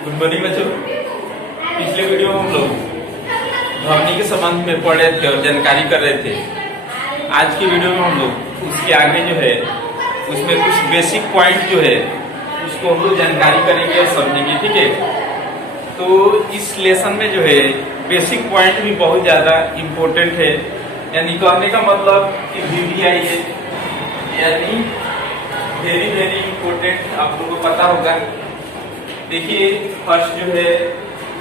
Good morning बच्चों। पिछले video में हम लोग ध्वनि के संबंध में पढ़ रहे थे और जानकारी कर रहे थे। आज की वीडियो में हम लोग उसके आगे जो है उसमें कुछ बेसिक पॉइंट जो है उसको हम लोग जानकारी करेंगे और समझेंगे, ठीक है। तो इस लेसन में जो है बेसिक पॉइंट भी बहुत ज्यादा इम्पोर्टेंट है, यानी कहने का मतलब कि VVI है, यानी वेरी वेरी इम्पोर्टेंट। आप लोगों को पता होगा। देखिए फर्स्ट जो है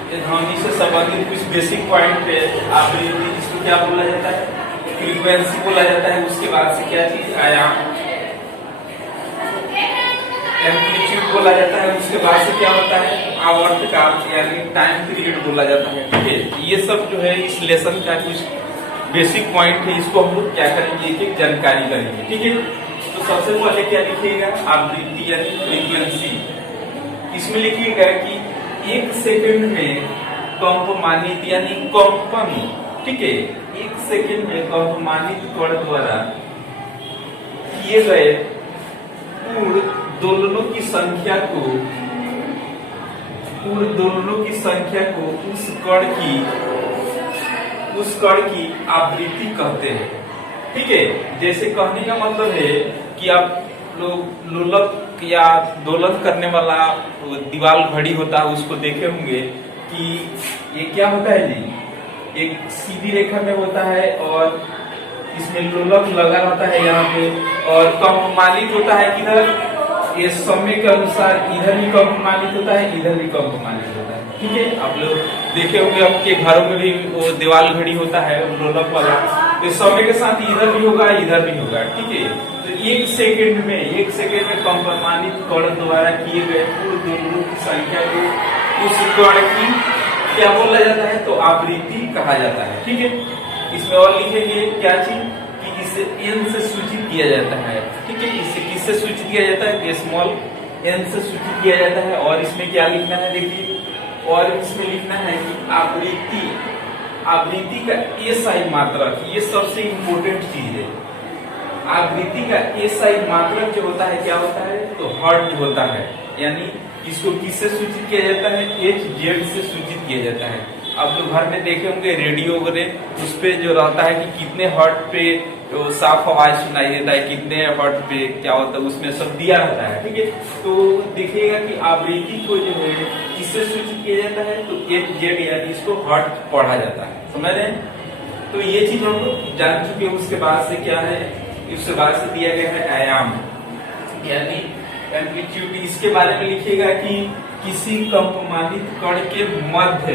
ध्वनि से संबंधित कुछ बेसिक पॉइंट है। आवृत्ति, जिसको क्या बोला जाता है, फ्रीक्वेंसी बोला जाता है। उसके बाद से क्या चीज, आयाम, एम्पलीट्यूड बोला जाता है। उसके बाद से क्या होता है, आवर्तकाल यानी टाइम पीरियड बोला जाता है, ठीक है। ये सब जो है इस लेसन का कुछ बेसिक पॉइंट है। इसको हम लोग क्या करेंगे, एक एक जानकारी करेंगे, ठीक है। तो सबसे पहले क्या लिखिएगा, आवृत्ति यानी फ्रीक्वेंसी। इसमें लिखिएगा कि 1 सेकंड में कंपमानित यानी कंपन, ठीक है, 1 सेकंड में कंपमानित कण द्वारा किए गए पूर्ण दोलनों की संख्या को उस कण की आवृत्ति कहते हैं, ठीक है। जैसे कहने का मतलब है कि आप लोग लोलक या दोलन करने वाला दीवार घड़ी होता है, उसको देखे होंगे कि ये क्या होता है जी, एक सीधी रेखा में होता है और इसमें लोलक लगा रहता है यहाँ पे, और कंपमानित होता है किधर, ये समय के अनुसार इधर भी कंपमानित होता है, इधर भी कंपमानित होता है, ठीक है। आप लोग देखे होंगे आपके घरों में भी वो दीवार घड़ी होता है लोलक वाला, तो समय के साथ इधर भी होगा इधर भी होगा, ठीक है। तो 1 सेकंड में कंपमानित कण द्वारा किए गए पूर्ण दोलनों की संख्या को उस कण की क्या बोला जाता है, तो आवृत्ति कहा जाता है, ठीक है। इसमें और लिखेंगे क्या चीज कि इसे n से सूचित किया जाता है, ठीक है। इसे किससे सूचित किया जाता है, स्मॉल n से सूचित किया जाता है। और इसमें क्या लिखना है, देखिए, और इसमें लिखना है कि आवृत्ति का SI मात्रक, ये सबसे इम्पोर्टेंट चीज है। आवृत्ति का SI मात्रक जो होता है क्या होता है, तो हर्ट्ज होता है। यानी इसको किससे सूचित किया जाता है, Hz से सूचित किया जाता है। आप लोग घर में देखे होंगे रेडियो वगैरह, उस पे जो रहता है कि कितने हर्ट्ज पे तो साफ आवाज सुनाई देता है, कितने हर्ट्ज पे क्या होता है, उसमें सब दिया रहता है, ठीक है। तो देखिएगा कि आवृत्ति को जो है किससे सूचित किया जाता है, तो Hz यानी इसको हर्ट्ज पढ़ा जाता है, समझ रहे हैं। तो ये चीज हम लोग जान चुके हैं। उसके बाद से क्या है, उसके बाद से दिया गया है आयाम यानी एम्पलीट्यूड। इसके बारे में लिखिएगा कि किसी कंपमानित कण के मध्य,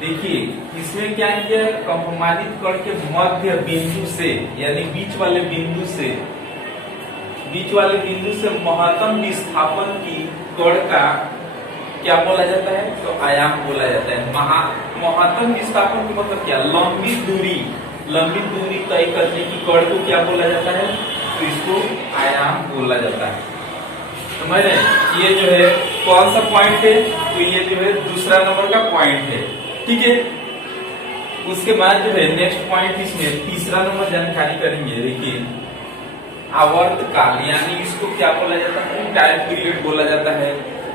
देखिए इसमें क्या किया है, कंपमानित कण के मध्य बिंदु से यानी बीच वाले बिंदु से महत्तम विस्थापन की कण का क्या बोला जाता है, तो आयाम बोला जाता है। महत्तम विस्थापन का मतलब क्या, लंबी दूरी तय करने की कण को क्या बोला जाता है, तो इसको आयाम बोला जाता है, समझ रहे हैं। ये जो है कौन सा पॉइंट है, तो ये जो है दूसरा नंबर का पॉइंट है, ठीक है। उसके बाद जो है नेक्स्ट पॉइंट, इसमें तीसरा नंबर जानकारी करेंगे। देखिए आवर्तकाल यानी इसको क्या बोला जाता है, टाइम पीरियड बोला जाता है।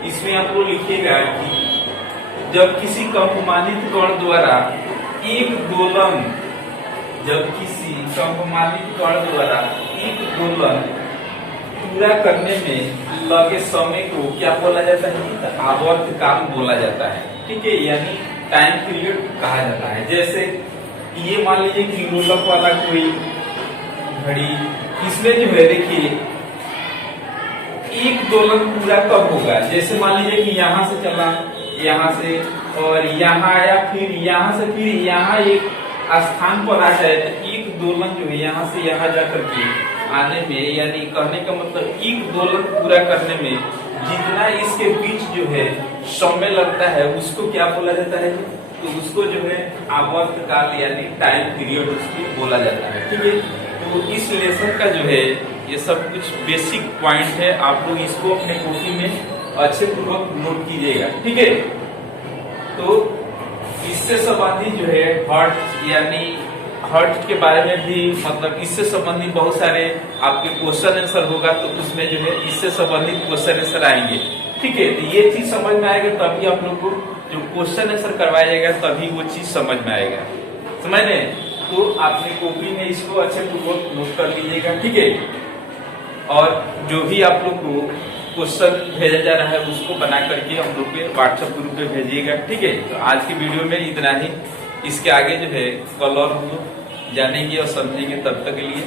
इसमें आप लोग लिखिएगा कि जब किसी कंपमानित कण द्वारा एक दोलन पूरा करने में लगे समय को क्या बोला जाता है, तो आवर्तकाल बोला जाता है, ठीक है, यानी टाइम पीरियड कहा जाता है। जैसे ये मान लीजिए कि लोलक वाला कोई घड़ी, इसमें जो है देखिए एक दोलन पूरा कब होगा, जैसे मान लीजिए कि यहाँ से चला, यहाँ से और यहाँ आया, फिर यहाँ से फिर यहाँ एक स्थान पर आ जाए, तो एक दोलन जो है यहाँ से यहाँ जाकर के आने में, यानी कहने का मतलब एक दोलन पूरा करने में जितना इसके बीच जो है समय लगता है उसको क्या बोला जाता है, तो उसको जो है आवर्तकाल यानी टाइम पीरियड उसको बोला जाता है, ठीक है। तो इस लेसन का जो है ये सब कुछ बेसिक पॉइंट है। आप लोग इसको अपने कॉपी में अच्छे पूर्वक नोट कीजिएगा, ठीक है। तो इससे संबंधित जो है हर्ट्ज के बारे में भी, मतलब इससे संबंधित बहुत सारे आपके क्वेश्चन आंसर होगा, तो उसमें जो है इससे संबंधित क्वेश्चन आंसर आएंगे। ठीक है, तो ये चीज समझ में आएगा तभी आप लोग को जो क्वेश्चन आंसर करवाया जाएगा तभी वो चीज समझ में आएगा। समझ में? तो आपने कॉपी में इसको अच्छे से नोट कर लीजिएगा। ठीक है, और जो भी आप लोग को क्वेश्चन भेजा जा रहा है उसको बना करके हम लोग के व्हाट्सएप ग्रुप पे भेजिएगा। ठीक है, तो आज की वीडियो में इतना ही। इसके आगे जो है कल और हम लोग जानेंगे और समझेंगे। तब तक के लिए